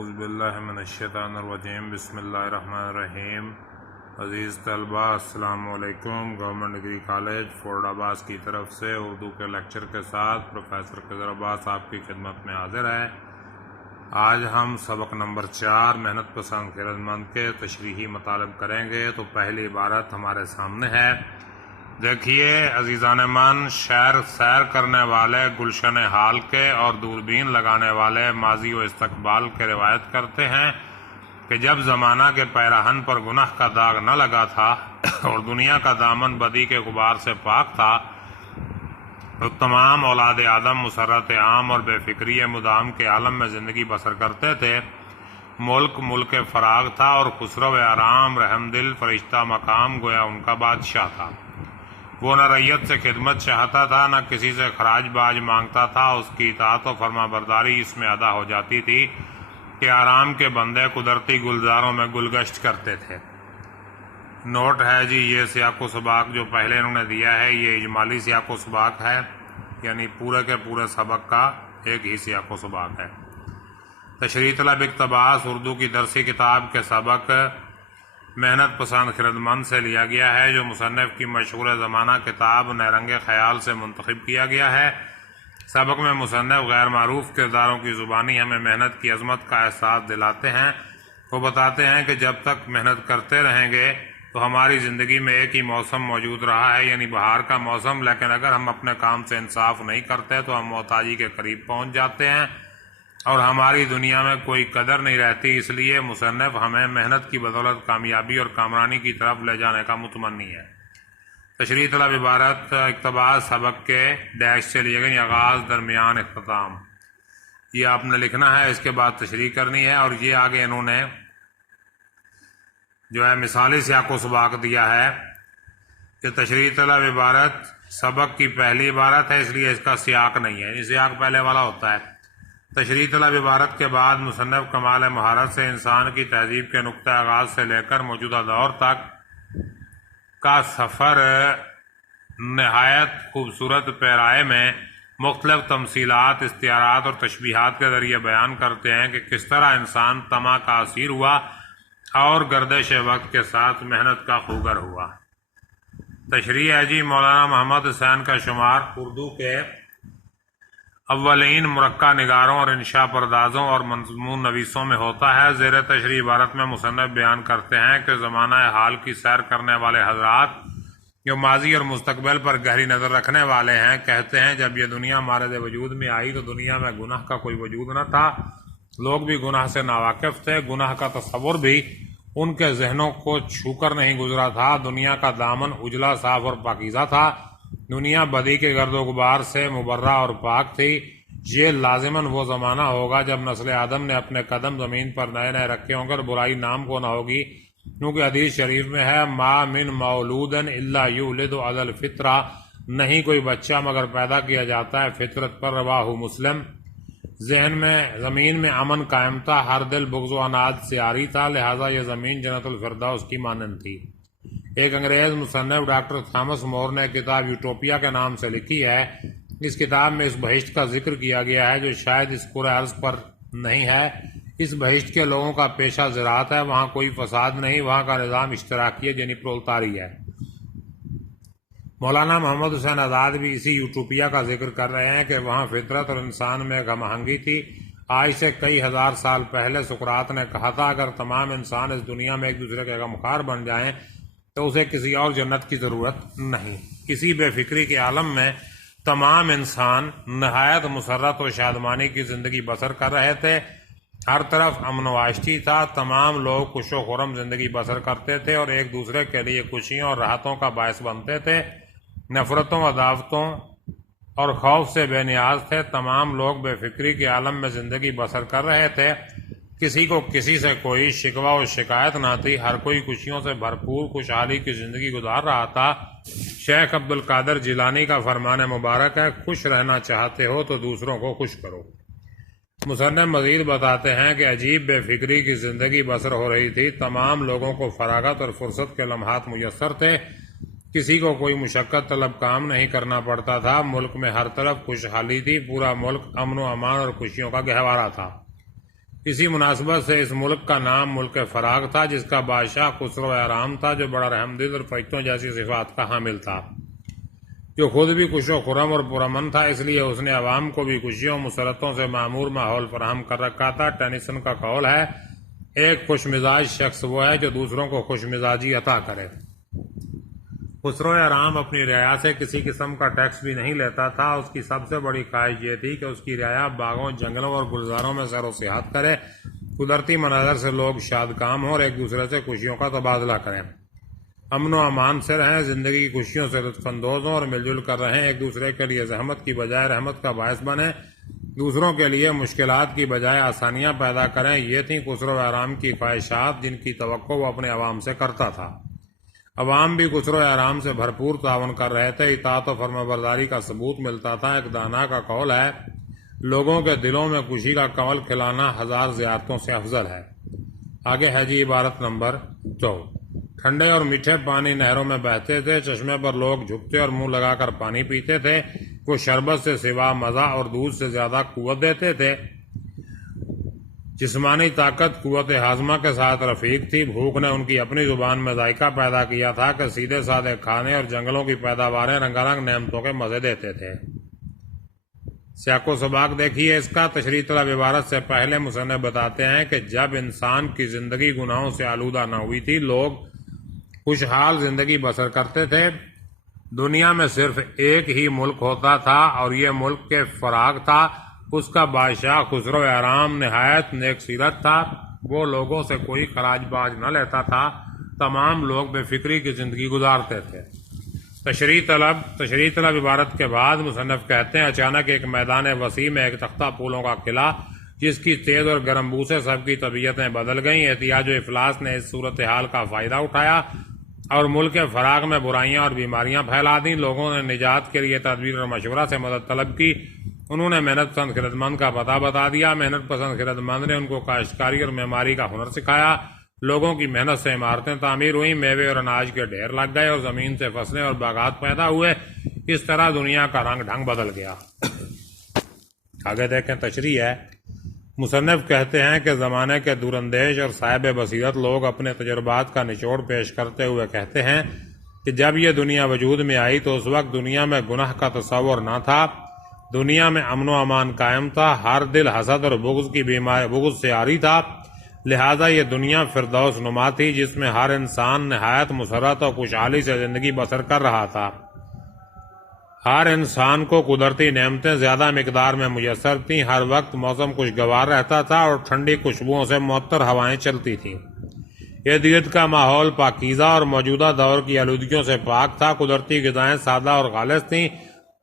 اعوذ باللہ من الشیطان الرجیم بسم اللہ الرحمن الرحیم۔ عزیز طلبہ السلام علیکم۔ گورنمنٹ ڈگری کالج فورڈ آباس کی طرف سے اردو کے لیکچر کے ساتھ پروفیسر خضر عباس آپ کی خدمت میں حاضر ہے۔ آج ہم سبق نمبر 4 محنت پسند خیرت مند کے تشریحی مطالب کریں گے۔ تو پہلی عبارت ہمارے سامنے ہے، دیکھیے عزیزان من، سیر کرنے والے گلشن حال کے اور دوربین لگانے والے ماضی و استقبال کے روایت کرتے ہیں کہ جب زمانہ کے پیراہن پر گناہ کا داغ نہ لگا تھا اور دنیا کا دامن بدی کے غبار سے پاک تھا تو تمام اولاد آدم مسرت عام اور بے فکری مدام کے عالم میں زندگی بسر کرتے تھے۔ ملک فراغ تھا اور خسرو آرام رحم دل فرشتہ مقام گویا ان کا بادشاہ تھا۔ وہ نہ ریت سے خدمت چاہتا تھا، نہ کسی سے خراج باج مانگتا تھا۔ اس کی اطاعت و فرما برداری اس میں ادا ہو جاتی تھی کہ آرام کے بندے قدرتی گلزاروں میں گلگشت کرتے تھے۔ نوٹ ہے جی، یہ سیاق و سباق جو پہلے انہوں نے دیا ہے یہ اجمالی سیاق و سباق ہے، یعنی پورے کے پورے سبق کا ایک ہی سیاق و سباق ہے۔ تشریح طلب اقتباس اردو کی درسی کتاب کے سبق محنت پسند خیرت مند سے لیا گیا ہے، جو مصنف کی مشہور زمانہ کتاب نیرنگ خیال سے منتخب کیا گیا ہے۔ سبق میں مصنف غیر معروف کرداروں کی زبانی ہمیں محنت کی عظمت کا احساس دلاتے ہیں۔ وہ بتاتے ہیں کہ جب تک محنت کرتے رہیں گے تو ہماری زندگی میں ایک ہی موسم موجود رہا ہے، یعنی بہار کا موسم، لیکن اگر ہم اپنے کام سے انصاف نہیں کرتے تو ہم محتاجی کے قریب پہنچ جاتے ہیں اور ہماری دنیا میں کوئی قدر نہیں رہتی۔ اس لیے مصنف ہمیں محنت کی بدولت کامیابی اور کامرانی کی طرف لے جانے کا متمنی ہے۔ تشریح طلب عبارت اقتباس سبق کے ڈیش سے لیے گئے، آغاز درمیان اختتام، یہ آپ نے لکھنا ہے، اس کے بعد تشریح کرنی ہے۔ اور یہ آگے انہوں نے جو ہے مثالی سیاق و سباق دیا ہے کہ تشریح طلب عبارت سبق کی پہلی عبارت ہے، اس لیے اس کا سیاق نہیں ہے، یہ سیاق پہلے والا ہوتا ہے۔ تشریح طلب عبارت کے بعد مصنف کمال مہارت سے انسان کی تہذیب کے نقطہ آغاز سے لے کر موجودہ دور تک کا سفر نہایت خوبصورت پیرائے میں مختلف تمثیلات، استعارات اور تشبیہات کے ذریعے بیان کرتے ہیں کہ کس طرح انسان طمع کا اسیر ہوا اور گردش وقت کے ساتھ محنت کا خوگر ہوا۔ تشریح ہے جی، مولانا محمد حسین کا شمار اردو کے اولین مرقع نگاروں اور انشاء پردازوں اور مضمون نویسوں میں ہوتا ہے۔ زیر تشریح عبارت میں مصنف بیان کرتے ہیں کہ زمانہ حال کی سیر کرنے والے حضرات جو ماضی اور مستقبل پر گہری نظر رکھنے والے ہیں کہتے ہیں جب یہ دنیا مارد وجود میں آئی تو دنیا میں گناہ کا کوئی وجود نہ تھا، لوگ بھی گناہ سے ناواقف تھے، گناہ کا تصور بھی ان کے ذہنوں کو چھو کر نہیں گزرا تھا، دنیا کا دامن اجلا صاف اور پاکیزہ تھا، دنیا بدی کے گرد و غبار سے مبرہ اور پاک تھی۔ یہ لازماً وہ زمانہ ہوگا جب نسل آدم نے اپنے قدم زمین پر نئے نئے رکھے ہوں گے، برائی نام کو نہ ہوگی، کیونکہ حدیث شریف میں ہے ما من مولود الا یولد علی الفطرہ، نہیں کوئی بچہ مگر پیدا کیا جاتا ہے فطرت پر، رواہ مسلم۔ ذہن میں زمین میں امن قائم تھا، ہر دل بغض و عناد سے عاری تھا، لہٰذا یہ زمین جنت الفردوس کی مانند تھی۔ ایک انگریز مصنف ڈاکٹر تھامس مور نے کتاب یوٹوپیا کے نام سے لکھی ہے۔ اس کتاب میں اس بہشت کا ذکر کیا گیا ہے جو شاید اس پورے عرض پر نہیں ہے۔ اس بہشت کے لوگوں کا پیشہ زراعت ہے، وہاں کوئی فساد نہیں، وہاں کا نظام اشتراکیت یعنی پرولتاری ہے۔ مولانا محمد حسین آزاد بھی اسی یوٹوپیا کا ذکر کر رہے ہیں کہ وہاں فطرت اور انسان میں غم آہنگی تھی۔ آج سے کئی ہزار سال پہلے سقراط نے کہا تھا اگر تمام انسان اس دنیا میں ایک دوسرے کے غمخوار بن جائیں تو اسے کسی اور جنت کی ضرورت نہیں۔ اسی بے فکری کے عالم میں تمام انسان نہایت مسرت و شادمانی کی زندگی بسر کر رہے تھے، ہر طرف امن و آشتی تھا، تمام لوگ خوش و خرم زندگی بسر کرتے تھے اور ایک دوسرے کے لیے خوشیوں اور راحتوں کا باعث بنتے تھے، نفرتوں، عداوتوں اور خوف سے بے نیاز تھے۔ تمام لوگ بے فکری کے عالم میں زندگی بسر کر رہے تھے، کسی کو کسی سے کوئی شکوہ و شکایت نہ تھی، ہر کوئی خوشیوں سے بھرپور خوشحالی کی زندگی گزار رہا تھا۔ شیخ عبد القادر جیلانی کا فرمان مبارک ہے، خوش رہنا چاہتے ہو تو دوسروں کو خوش کرو۔ مصنف مزید بتاتے ہیں کہ عجیب بے فکری کی زندگی بسر ہو رہی تھی، تمام لوگوں کو فراغت اور فرصت کے لمحات میسر تھے، کسی کو کوئی مشقت طلب کام نہیں کرنا پڑتا تھا، ملک میں ہر طرف خوشحالی تھی، پورا ملک امن و امان اور خوشیوں کا گہوارہ تھا۔ اسی مناسبت سے اس ملک کا نام ملک فراغ تھا، جس کا بادشاہ خسرو اعرام تھا، جو بڑا رحمدل اور فرشتوں جیسی صفات کا حامل تھا، جو خود بھی خوش و خرم اور پرامن تھا، اس لیے اس نے عوام کو بھی خوشیوں مسرتوں سے معمور ماحول فراہم کر رکھا تھا۔ ٹینیسن کا قول ہے، ایک خوش مزاج شخص وہ ہے جو دوسروں کو خوش مزاجی عطا کرے۔ خسرو اعرام اپنی رعایا سے کسی قسم کا ٹیکس بھی نہیں لیتا تھا۔ اس کی سب سے بڑی خواہش یہ تھی کہ اس کی رعایا باغوں، جنگلوں اور گلزاروں میں سیر و سیاحت کرے، قدرتی مناظر سے لوگ شاد کام ہوں اور ایک دوسرے سے خوشیوں کا تبادلہ کریں، امن و امان سے رہیں، زندگی کی خوشیوں سے لطف اندوز ہوں اور مل جل کر رہیں، ایک دوسرے کے لیے زحمت کی بجائے رحمت کا باعث بنیں، دوسروں کے لیے مشکلات کی بجائے آسانیاں پیدا کریں۔ یہ تھیں خسرو اعرام کی خواہشات، جن کی توقع وہ اپنے عوام سے کرتا تھا۔ عوام بھی خسرو اعرام سے بھرپور تعاون کر رہے تھے، اطاعت و فرمانبرداری کا ثبوت ملتا تھا۔ ایک دانا کا قول ہے، لوگوں کے دلوں میں خوشی کا کنول کھلانا 1000 زیارتوں سے افضل ہے۔ آگے ہے جی عبارت نمبر 2۔ ٹھنڈے اور میٹھے پانی نہروں میں بہتے تھے، چشمے پر لوگ جھکتے اور منہ لگا کر پانی پیتے تھے، وہ شربت سے سوا مزہ اور دودھ سے زیادہ قوت دیتے تھے۔ جسمانی طاقت قوت ہاضمہ کے ساتھ رفیق تھی۔ بھوک نے ان کی اپنی زبان میں ذائقہ پیدا کیا تھا کہ سیدھے سادے کھانے اور جنگلوں کی پیداواریں رنگا رنگ نعمتوں کے مزے دیتے تھے۔ سیاق و سباق دیکھیے اس کا۔ تشریح طلب عبارت سے پہلے مصنف بتاتے ہیں کہ جب انسان کی زندگی گناہوں سے آلودہ نہ ہوئی تھی، لوگ خوشحال زندگی بسر کرتے تھے۔ دنیا میں صرف ایک ہی ملک ہوتا تھا اور یہ ملک کے فراغ تھا۔ اس کا بادشاہ خسرو اعرام نہایت نیک سیرت تھا، وہ لوگوں سے کوئی خراج باج نہ لیتا تھا، تمام لوگ بے فکری کی زندگی گزارتے تھے۔ تشریح طلب عبارت کے بعد مصنف کہتے ہیں، اچانک ایک میدان وسیع میں ایک تختہ پھولوں کا قلعہ، جس کی تیز اور گرم بو سے سب کی طبیعتیں بدل گئیں۔ احتیاج و افلاس نے اس صورتحال کا فائدہ اٹھایا اور ملک کے فراغ میں برائیاں اور بیماریاں پھیلا دیں۔ لوگوں نے نجات کے لیے تدبیر اور مشورہ سے مدد طلب کی۔ انہوں نے محنت پسند خرد مند کا پتہ بتا دیا۔ محنت پسند خرد مند نے ان کو کاشتکاری اور معماری کا ہنر سکھایا۔ لوگوں کی محنت سے عمارتیں تعمیر ہوئیں، میوے اور اناج کے ڈھیر لگ گئے اور زمین سے فصلیں اور باغات پیدا ہوئے۔ اس طرح دنیا کا رنگ ڈھنگ بدل گیا۔ آگے دیکھیں تشریح ہے۔ مصنف کہتے ہیں کہ زمانے کے دور اندیش اور صاحب بصیرت لوگ اپنے تجربات کا نچوڑ پیش کرتے ہوئے کہتے ہیں کہ جب یہ دنیا وجود میں آئی تو اس وقت دنیا میں گناہ کا تصور نہ تھا، دنیا میں امن و امان قائم تھا، ہر دل حسد اور بغض سے عاری تھا، لہذا یہ دنیا فردوس نما تھی جس میں ہر انسان نہایت مسرت اور خوشحالی سے زندگی بسر کر رہا تھا۔ ہر انسان کو قدرتی نعمتیں زیادہ مقدار میں میسر تھیں، ہر وقت موسم خوشگوار رہتا تھا اور ٹھنڈی خوشبوؤں سے معطر ہوائیں چلتی تھیں۔ ارد کا ماحول پاکیزہ اور موجودہ دور کی آلودگیوں سے پاک تھا، قدرتی غذائیں سادہ اور خالص تھیں،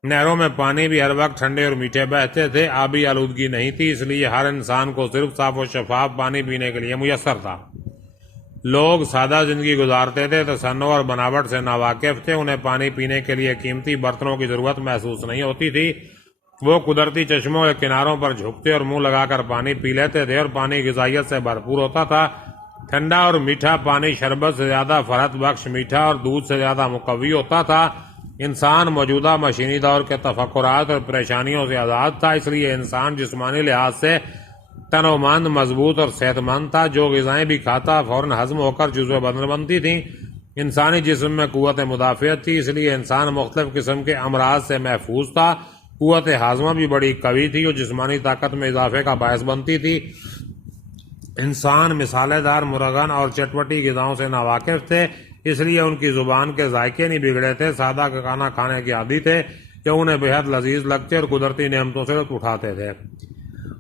نہروں میں پانی بھی ہر وقت ٹھنڈے اور میٹھے بہتے تھے، آبی آلودگی نہیں تھی، اس لیے ہر انسان کو صرف صاف و شفاف پانی پینے کے لیے میسر تھا۔ لوگ سادہ زندگی گزارتے تھے، تصنع اور بناوٹ سے ناواقف تھے، انہیں پانی پینے کے لیے قیمتی برتنوں کی ضرورت محسوس نہیں ہوتی تھی، وہ قدرتی چشموں کے کناروں پر جھکتے اور منہ لگا کر پانی پی لیتے تھے اور پانی غذائیت سے بھرپور ہوتا تھا۔ ٹھنڈا اور میٹھا پانی شربت سے زیادہ فرحت بخش میٹھا اور دودھ سے زیادہ مقوی ہوتا تھا۔ انسان موجودہ مشینی دور کے تفکرات اور پریشانیوں سے آزاد تھا، اس لیے انسان جسمانی لحاظ سے تن و مند، مضبوط اور صحت مند تھا۔ جو غذائیں بھی کھاتا فوراً ہضم ہو کر جزو بدن بنتی تھیں۔ انسانی جسم میں قوت مدافعت تھی، اس لیے انسان مختلف قسم کے امراض سے محفوظ تھا۔ قوت ہاضمہ بھی بڑی قوی تھی، جو جسمانی طاقت میں اضافے کا باعث بنتی تھی۔ انسان مسالے دار، مرغن اور چٹپٹی غذاؤں سے ناواقف تھے، اس لیے ان کی زبان کے ذائقے نہیں بگڑے تھے، سادہ کھانا کھانے کے عادی تھے کہ انہیں بہت لذیذ لگتے اور قدرتی نعمتوں سے لطف اٹھاتے تھے،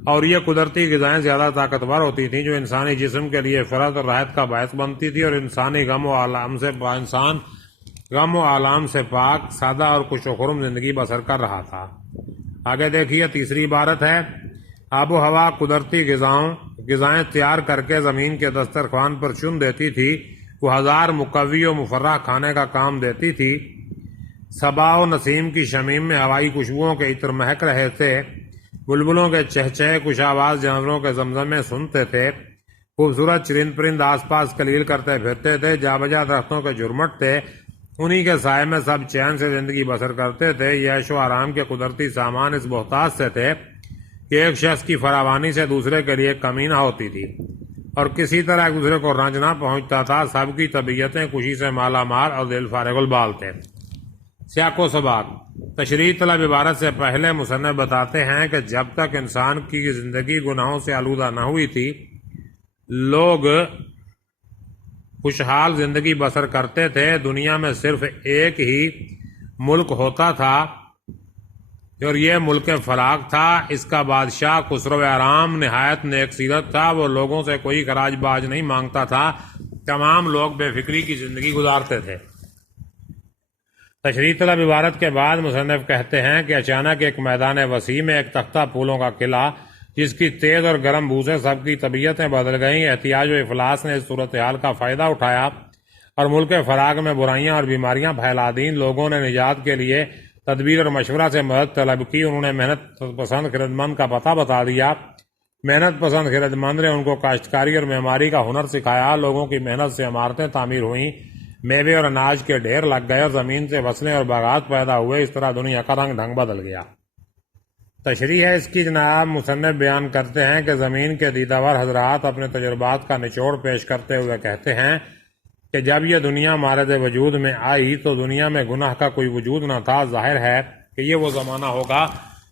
اور یہ قدرتی غذائیں زیادہ طاقتور ہوتی تھیں جو انسانی جسم کے لیے فرحت اور راحت کا باعث بنتی تھی، اور انسانی غم و آلام سے پاک، سادہ اور خوش و خرم زندگی بسر کر رہا تھا۔ آگے دیکھیے تیسری عبارت ہے، آب و ہوا قدرتی غذائیں تیار کر کے زمین کے دسترخوان پر چن دیتی تھی، وہ 1000 مقوی و مفرح کھانے کا کام دیتی تھی۔ صبا و نسیم کی شمیم میں ہوائی خوشبوؤں کے عطر مہک رہے تھے، بلبلوں کے چہچہے خوش آواز جانوروں کے زمزمے سنتے تھے، خوبصورت چرند پرند آس پاس کلیل کرتے پھرتے تھے، جا بجا درختوں کے جھرمٹ تھے، انہی کے سائے میں سب چین سے زندگی بسر کرتے تھے۔ یہ عیش و آرام کے قدرتی سامان اس بہتاج سے تھے کہ ایک شخص کی فراوانی سے دوسرے کے لیے کمی نہ ہوتی تھی اور کسی طرح ایک دوسرے کو رنج نہ پہنچتا تھا۔ سب کی طبیعتیں خوشی سے مالا مال اور دل فارغ البال تھے۔ سیاق و سباق: تشریح طلب عبارت سے پہلے مصنف بتاتے ہیں کہ جب تک انسان کی زندگی گناہوں سے آلودہ نہ ہوئی تھی، لوگ خوشحال زندگی بسر کرتے تھے۔ دنیا میں صرف ایک ہی ملک ہوتا تھا اور یہ ملک فراغ تھا۔ اس کا بادشاہ خسرو آرام نہایت نیک سیرت تھا۔ وہ لوگوں سے کوئی خراج باج نہیں مانگتا تھا۔ تمام لوگ بے فکری کی زندگی گزارتے تھے۔ تشریح طلب عبارت کے بعد مصنف کہتے ہیں کہ اچانک ایک میدان وسیع میں ایک تختہ پھولوں کا قلعہ، جس کی تیز اور گرم بو سے سب کی طبیعتیں بدل گئیں۔ احتیاج و افلاس نے اس صورتحال کا فائدہ اٹھایا اور ملک فراغ میں برائیاں اور بیماریاں پھیلا دیں۔ لوگوں نے نجات کے لیے تدبیر اور مشورہ سے مدد طلب کی۔ انہوں نے محنت پسند خرد مند کا پتہ بتا دیا۔ محنت پسند خرد مند نے ان کو کاشتکاری اور معماری کا ہنر سکھایا۔ لوگوں کی محنت سے عمارتیں تعمیر ہوئیں، میوے اور اناج کے ڈھیر لگ گئے اور زمین سے فصلیں اور باغات پیدا ہوئے۔ اس طرح دنیا کا رنگ ڈھنگ بدل گیا۔ تشریح ہے اس کی جناب مصنف بیان کرتے ہیں کہ زمین کے دیدہ ور حضرات اپنے تجربات کا نچوڑ پیش کرتے ہوئے کہتے ہیں کہ جب یہ دنیا مارد وجود میں آئی تو دنیا میں گناہ کا کوئی وجود نہ تھا۔ ظاہر ہے کہ یہ وہ زمانہ ہوگا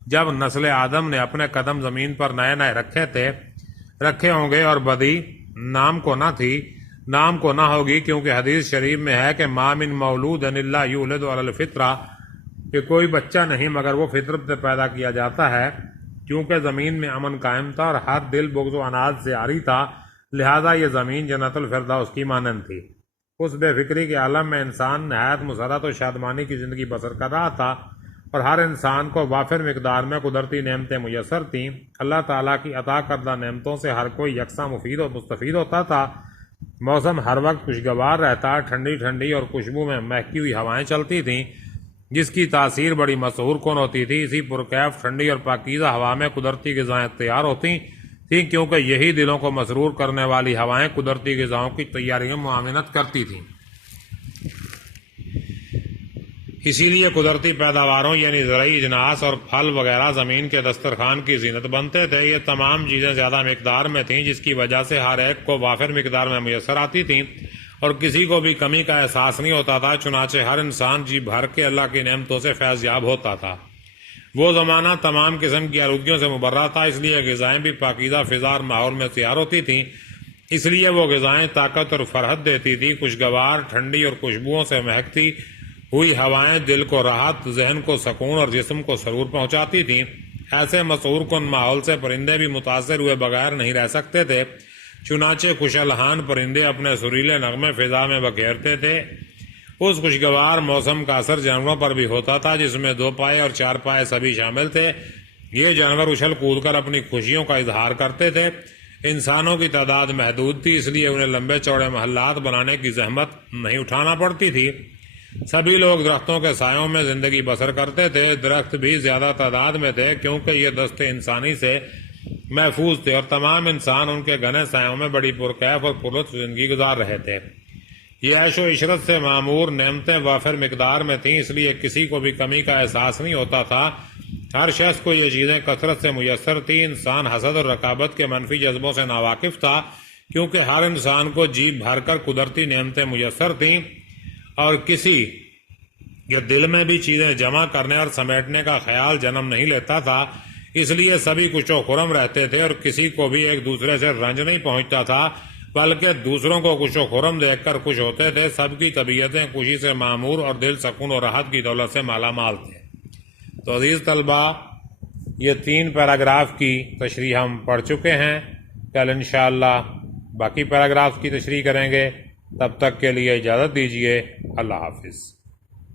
جب نسل آدم نے اپنے قدم زمین پر نئے نئے رکھے ہوں گے اور بدی نام کو نہ ہوگی، کیونکہ حدیث شریف میں ہے کہ ما من مولود الا یولد علی الفطرہ، کہ کوئی بچہ نہیں مگر وہ فطرت سے پیدا کیا جاتا ہے۔ کیونکہ زمین میں امن قائم تھا اور ہر دل بغض و اناد سے عاری تھا، لہذا یہ زمین جنت الفردوس کی مانند تھی۔ اس بے فکری کے عالم میں انسان نہایت مسرت و شادمانی کی زندگی بسر کر رہا تھا اور ہر انسان کو وافر مقدار میں قدرتی نعمتیں میسر تھیں۔ اللہ تعالیٰ کی عطا کردہ نعمتوں سے ہر کوئی یکساں مفید و مستفید ہوتا تھا۔ موسم ہر وقت خوشگوار رہتا، ٹھنڈی ٹھنڈی اور خوشبو میں مہکی ہوئی ہوائیں چلتی تھیں، جس کی تاثیر بڑی مسحور کن ہوتی تھی۔ اسی پرکیف ٹھنڈی اور پاکیزہ ہوا میں قدرتی غذائیں تیار ہوتی تھیں، کیونکہ یہی دلوں کو مسرور کرنے والی ہوائیں قدرتی غذاؤں کی تیاری میں معاونت کرتی تھیں۔ اسی لیے قدرتی پیداواروں یعنی زرعی اجناس اور پھل وغیرہ زمین کے دسترخوان کی زینت بنتے تھے۔ یہ تمام چیزیں زیادہ مقدار میں تھیں، جس کی وجہ سے ہر ایک کو وافر مقدار میں میسر آتی تھیں اور کسی کو بھی کمی کا احساس نہیں ہوتا تھا۔ چنانچہ ہر انسان جی بھر کے اللہ کی نعمتوں سے فیض یاب ہوتا تھا۔ وہ زمانہ تمام قسم کی آلودگیوں سے مبرہ تھا، اس لیے غذائیں بھی پاکیزہ فضا اور ماحول میں تیار ہوتی تھیں۔ اس لیے وہ غذائیں طاقت اور فرحت دیتی تھی۔ خوشگوار ٹھنڈی اور خوشبوؤں سے مہکتی ہوئی ہوائیں دل کو راحت، ذہن کو سکون اور جسم کو سرور پہنچاتی تھیں۔ ایسے مسحور کن ماحول سے پرندے بھی متاثر ہوئے بغیر نہیں رہ سکتے تھے۔ چنانچہ خوش الحان پرندے اپنے سریلے نغمے فضا میں بکھیرتے تھے۔ اس خوشگوار موسم کا اثر جانوروں پر بھی ہوتا تھا، جس میں 2 پائے اور 4 پائے سبھی شامل تھے۔ یہ جانور اچھل کود کر اپنی خوشیوں کا اظہار کرتے تھے۔ انسانوں کی تعداد محدود تھی، اس لیے انہیں لمبے چوڑے محلات بنانے کی زحمت نہیں اٹھانا پڑتی تھی۔ سبھی لوگ درختوں کے سایوں میں زندگی بسر کرتے تھے۔ درخت بھی زیادہ تعداد میں تھے، کیونکہ یہ دست انسانی سے محفوظ تھے اور تمام انسان ان کے گھنے سایوں میں بڑی پرکیف اور پرلطف زندگی گزار رہے تھے۔ یہ عیش و عشرت سے معمور نعمتیں وافر مقدار میں تھیں، اس لیے کسی کو بھی کمی کا احساس نہیں ہوتا تھا۔ ہر شخص کو یہ چیزیں کثرت سے میسر تھیں۔ انسان حسد اور رقابت کے منفی جذبوں سے ناواقف تھا، کیونکہ ہر انسان کو جی بھر کر قدرتی نعمتیں میسر تھیں اور کسی کے دل میں بھی چیزیں جمع کرنے اور سمیٹنے کا خیال جنم نہیں لیتا تھا۔ اس لیے سبھی خوش و خرم رہتے تھے اور کسی کو بھی ایک دوسرے سے رنج نہیں پہنچتا تھا، بلکہ دوسروں کو خوش و خرم دیکھ کر خوش ہوتے تھے۔ سب کی طبیعتیں خوشی سے معمور اور دل سکون و راحت کی دولت سے مالا مال تھے۔ تو عزیز طلبہ، یہ 3 پیراگراف کی تشریح ہم پڑھ چکے ہیں۔ کل انشاءاللہ باقی پیراگراف کی تشریح کریں گے۔ تب تک کے لیے اجازت دیجیے۔ اللہ حافظ۔